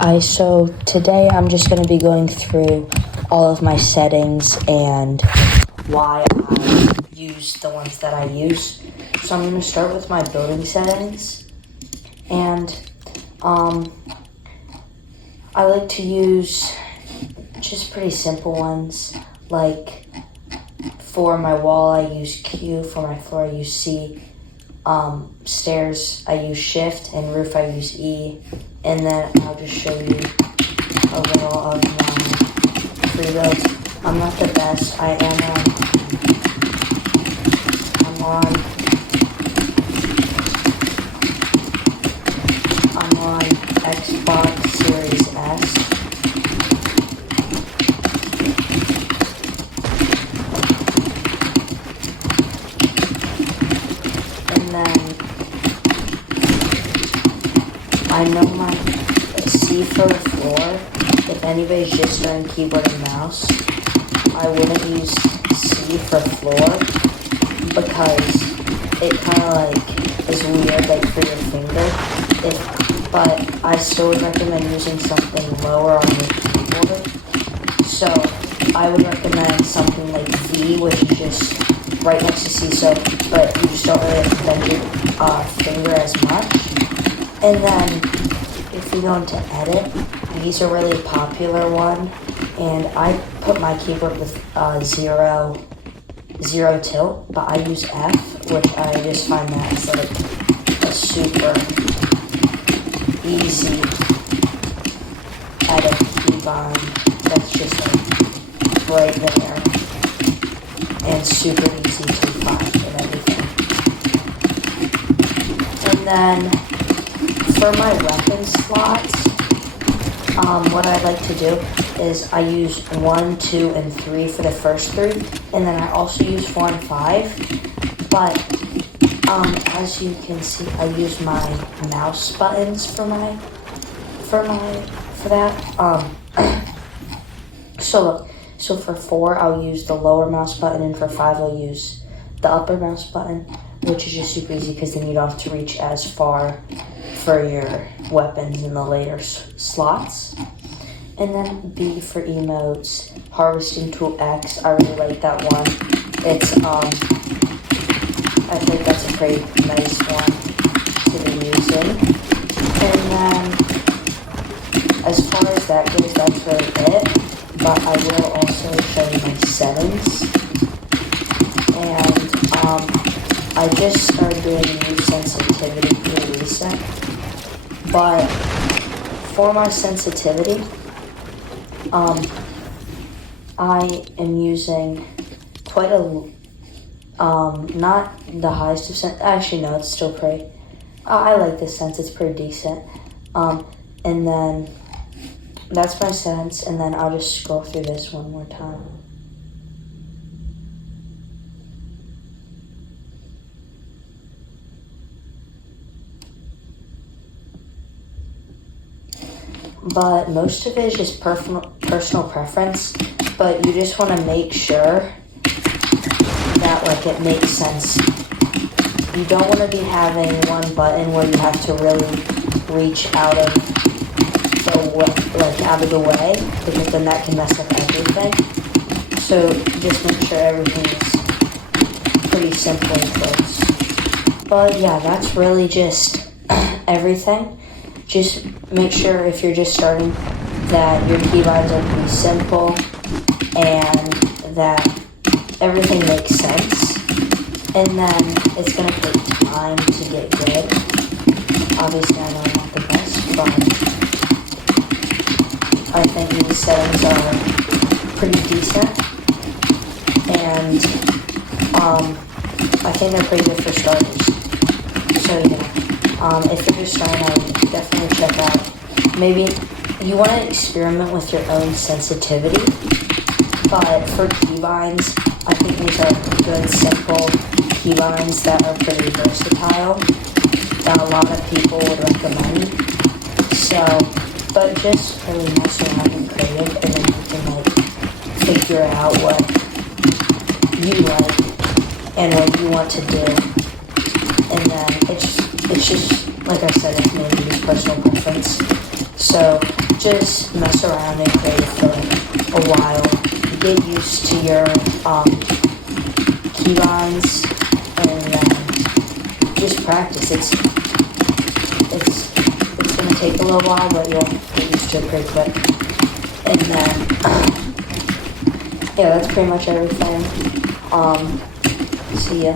So today I'm just going to be going through all of my settings and why I use the ones that I use. So I'm going to start with my building settings, and I like to use just pretty simple ones. Like for my wall I use Q, for my floor I use C, stairs I use Shift, and roof I use E. And then I'll just show you a little of my free builds. I'm not the best. I'm on Xbox Series S. And then I know my C for the floor. If anybody's just starting keyboard and mouse, I wouldn't use C for floor because it kind of like is weird, like for your finger. But I still would recommend using something lower on your keyboard. So I would recommend something like V, which is just right next to C. So, but you just don't really bend your finger as much. And then if you go into edit, these are really popular one, and I put my keyboard with zero tilt, but I use F, which I just find that is like a super easy edit keybind that's just like right there and super easy to find and everything. And then for my weapon slots, what I like to do is I use 1, 2, and 3 for the first 3, and then I also use 4 and 5. But as you can see, I use my mouse buttons for that. So for 4, I'll use the lower mouse button, and for 5, I'll use the upper mouse button, which is just super easy because then you don't have to reach as far for your weapons in the later slots. And then B for emotes, harvesting tool X. I really like that one. It's I think that's a pretty nice one to be using. And then as far as that goes, that's really it. But I will also show you my settings. And I just started doing new sensitivity pretty recent. But for my sensitivity, I am using quite a, not the highest of actually no, it's still pretty, I like this sense, it's pretty decent. And then that's my sense, and then I'll just scroll through this one more time. But most of it is just personal preference, but you just want to make sure that like it makes sense. You don't want to be having one button where you have to really reach out of the way, because then that can mess up everything. So just make sure everything is pretty simple and close. But yeah, that's really just everything. Just make sure if you're just starting that your keybinds are pretty simple and that everything makes sense. And then it's going to take time to get good. Obviously, I know I'm not the best, but I think these settings are pretty decent. And I think they're pretty good for starters. So yeah. If you're just starting out, definitely check out. Maybe you want to experiment with your own sensitivity, but for keybinds, I think these are good, simple keybinds that are pretty versatile, that a lot of people would recommend. So, but just really mess around and creative, and then you can like figure out what you like and what you want to do. And then it's just, like I said, it's mainly just personal preference. So just mess around and play for a while. Get used to your keybinds and just practice. It's gonna take a little while, but you'll get used to it pretty quick. And then yeah, that's pretty much everything. See ya.